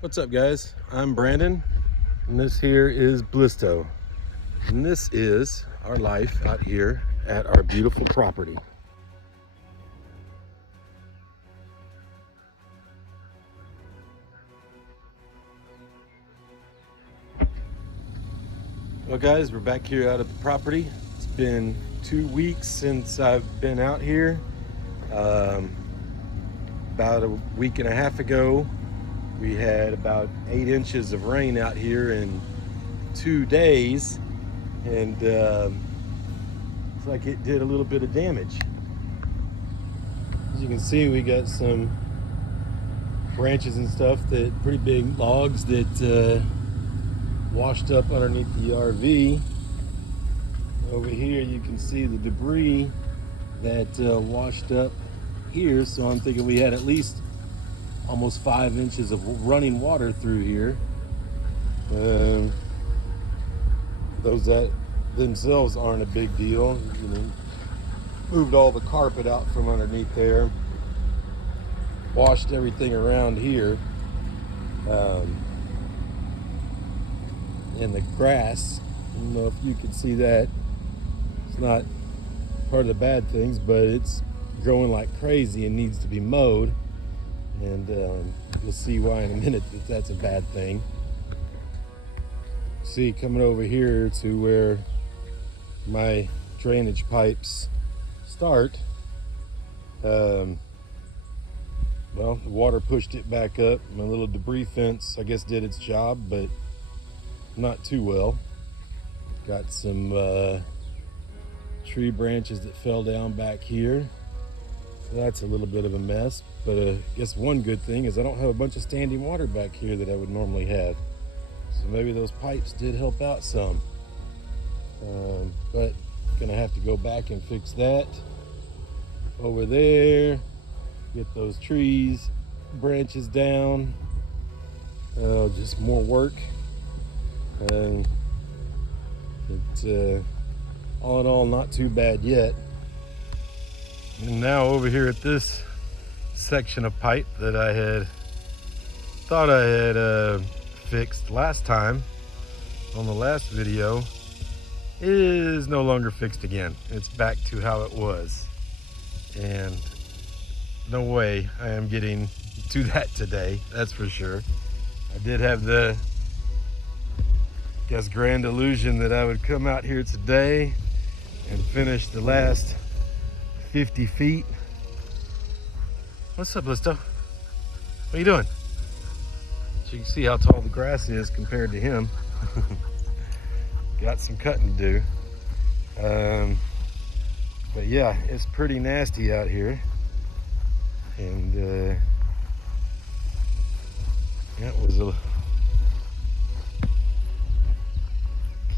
What's up, guys? I'm Brandon, and this here is Blisto. And this is our life out here at our beautiful property. Well, guys, we're back here out at the property. It's been 2 weeks since I've been out here. About a week and a half ago, we had about 8 inches of rain out here in 2 days, and it's like it did a little bit of damage. As you can see, we got some branches and stuff, that pretty big logs that washed up underneath the RV. Over here you can see the debris that washed up here, so I'm thinking we had at least almost 5 inches of running water through here. Those that themselves aren't a big deal. You know, moved all the carpet out from underneath there, washed everything around here, and the grass, I don't know if you can see that, it's not part of the bad things, but it's growing like crazy and needs to be mowed, and you'll see why in a minute that that's a bad thing. See, coming over here to where my drainage pipes start, well, the water pushed it back up. My little debris fence, I guess, did its job, but not too well. Got some tree branches that fell down back here. So that's a little bit of a mess, but I guess one good thing is I don't have a bunch of standing water back here that I would normally have. So maybe those pipes did help out some. But gonna have to go back and fix that. Over there, get those trees, branches down. Just more work. And it's all in all not too bad yet. And now over here at this section of pipe that I had thought I had fixed last time on the last video, is no longer fixed again. It's back to how it was, and no way I am getting to that today, that's for sure. I did have the grand illusion that I would come out here today and finish the last 50 feet. What's up, Listo? What are you doing? So you can see how tall the grass is compared to him. Got some cutting to do. But yeah, it's pretty nasty out here. And that was a...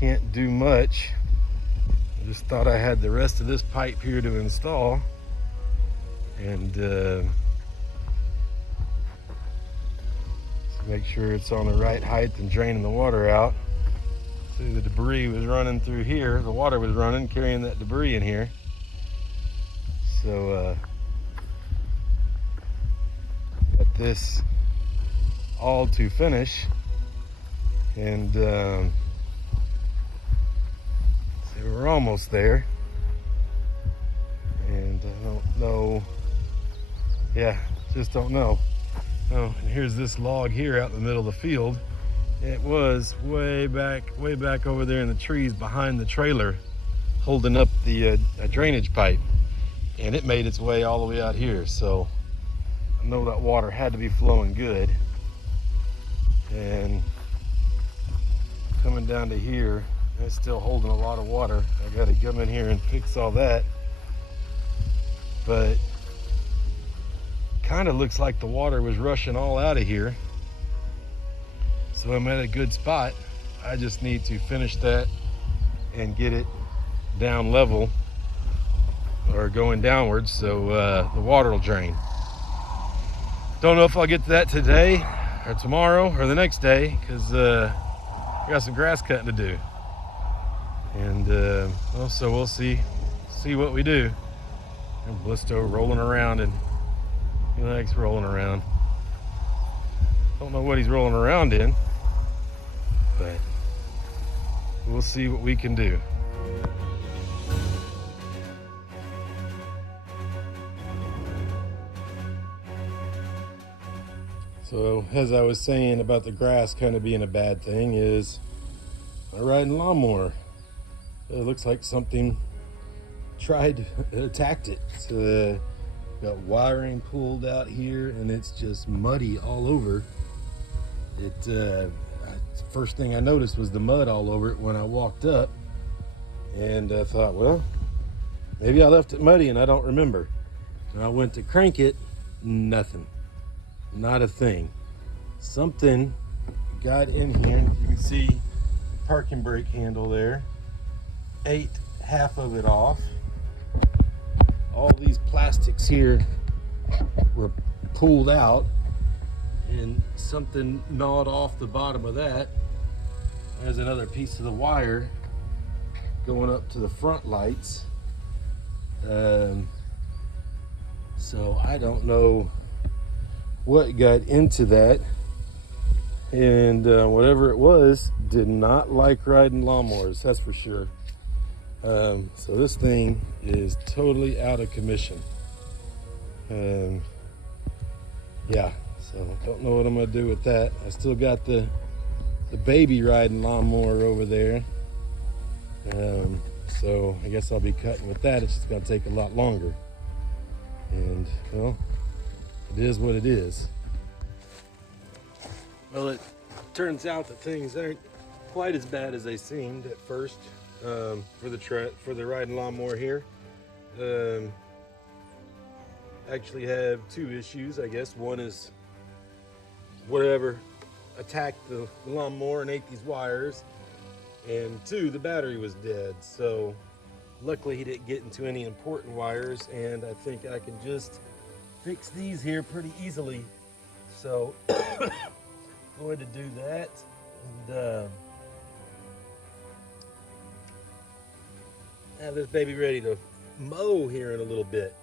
Can't do much. I just thought I had the rest of this pipe here to install, and make sure it's on the right height and draining the water out. See, the debris was running through here. The water was running, carrying that debris in here. So got this all to finish, and we're almost there. And I don't know, just don't know. Oh, and here's this log here out in the middle of the field. It was way back over there in the trees behind the trailer, holding up the drainage pipe, and it made its way all the way out here. So I know that water had to be flowing good. And coming down to here, it's still holding a lot of water. I gotta come in here and fix all that. But kind of looks like the water was rushing all out of here. So I'm at a good spot. I just need to finish that and get it down level, or going downwards, so the water will drain. Don't know if I'll get to that today or tomorrow or the next day, because I got some grass cutting to do. And also we'll see what we do. And Blisto rolling around, and he likes rolling around. Don't know what he's rolling around in, but we'll see what we can do. So as I was saying about the grass kind of being a bad thing, is my riding lawnmower. It looks like something attacked it. So got wiring pulled out here, and it's just muddy all over. First thing I noticed was the mud all over it when I walked up, and I thought, well, maybe I left it muddy and I don't remember. And I went to crank it, nothing, not a thing. Something got in here. You can see the parking brake handle there, ate half of it off. All these plastics here were pulled out, and something gnawed off the bottom of that. There's another piece of the wire going up to the front lights. So I don't know what got into that, and whatever it was did not like riding lawnmowers, that's for sure. So this thing is totally out of commission. Yeah, so don't know what I'm gonna do with that. I still got the baby riding lawnmower over there. So I guess I'll be cutting with that. It's just gonna take a lot longer. And well, it is what it is. Well, it turns out that things aren't quite as bad as they seemed at first for the riding lawnmower here. Actually have two issues, I guess. One is whatever attacked the lawnmower and ate these wires, and two, the battery was dead. So luckily he didn't get into any important wires, and I think I can just fix these here pretty easily. So going to do that, and have this baby ready to mow here in a little bit.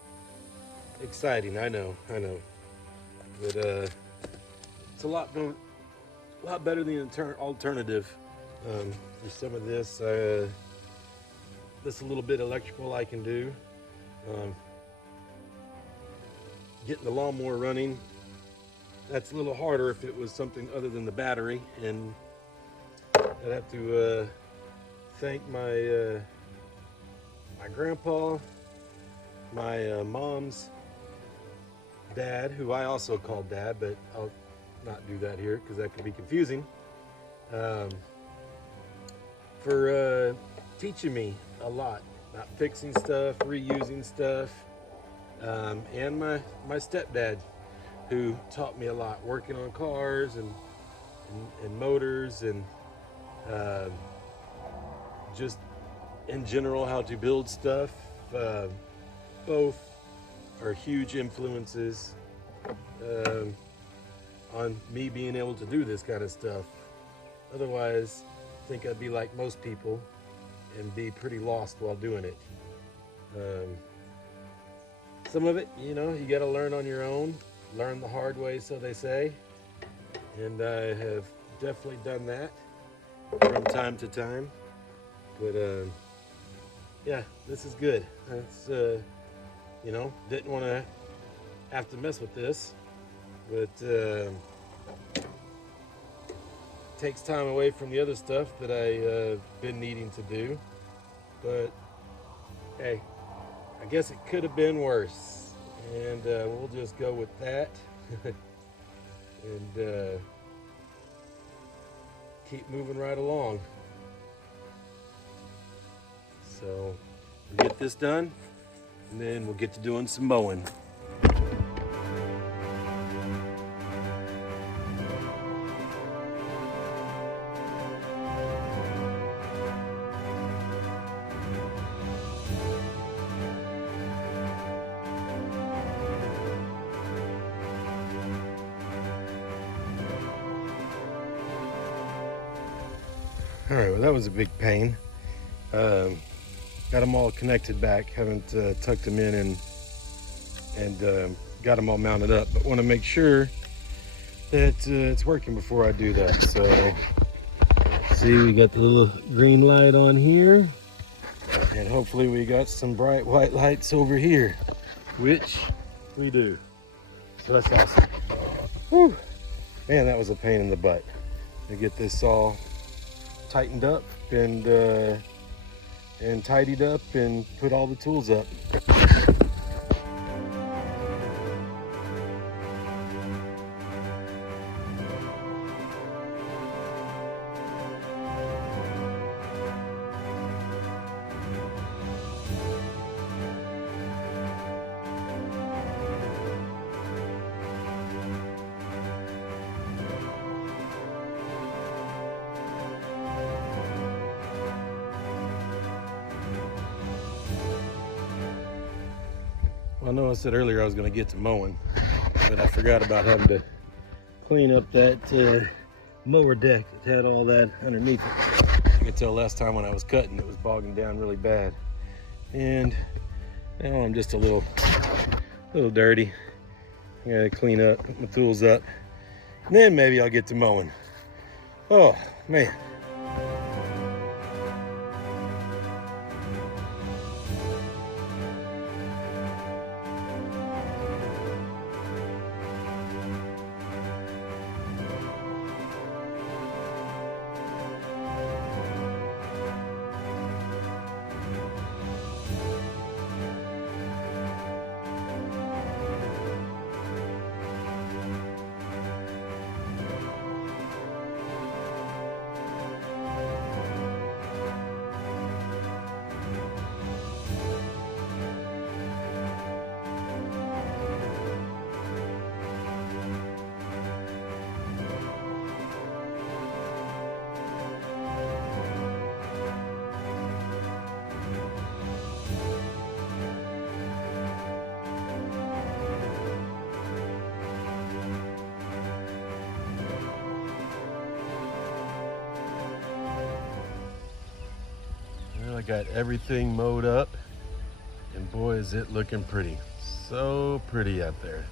Exciting, I know, but it's a lot better than the alternative. For some of this, this a little bit electrical I can do. Getting the lawnmower running, that's a little harder if it was something other than the battery, and I'd have to thank my my grandpa, my mom's dad, who I also call dad, but I'll not do that here because that could be confusing, for teaching me a lot about fixing stuff, reusing stuff, and my stepdad, who taught me a lot working on cars and motors, and just in general how to build stuff. Both are huge influences on me being able to do this kind of stuff. Otherwise, I think I'd be like most people and be pretty lost while doing it. Some of it, you know, you got to learn on your own, learn the hard way, so they say. And I have definitely done that from time to time. But yeah, this is good. That's you know, didn't want to have to mess with this, but takes time away from the other stuff that I've been needing to do. But hey, I guess it could have been worse, and we'll just go with that and keep moving right along. So we'll get this done, and then we'll get to doing some mowing. All right, well, that was a big pain. Got them all connected back. Haven't tucked them in and got them all mounted up, but want to make sure that it's working before I do that. So see, we got the little green light on here, and hopefully we got some bright white lights over here, which we do. So that's awesome. Whew. Man, that was a pain in the butt to get this all tightened up and tidied up and put all the tools up. I know I said earlier I was going to get to mowing, but I forgot about having to clean up that mower deck that had all that underneath it. You could tell last time when I was cutting, it was bogging down really bad. And now I'm just a little dirty. I gotta clean up, put my tools up, and then maybe I'll get to mowing. Oh, man. I got everything mowed up, and boy is it looking pretty. So pretty out there.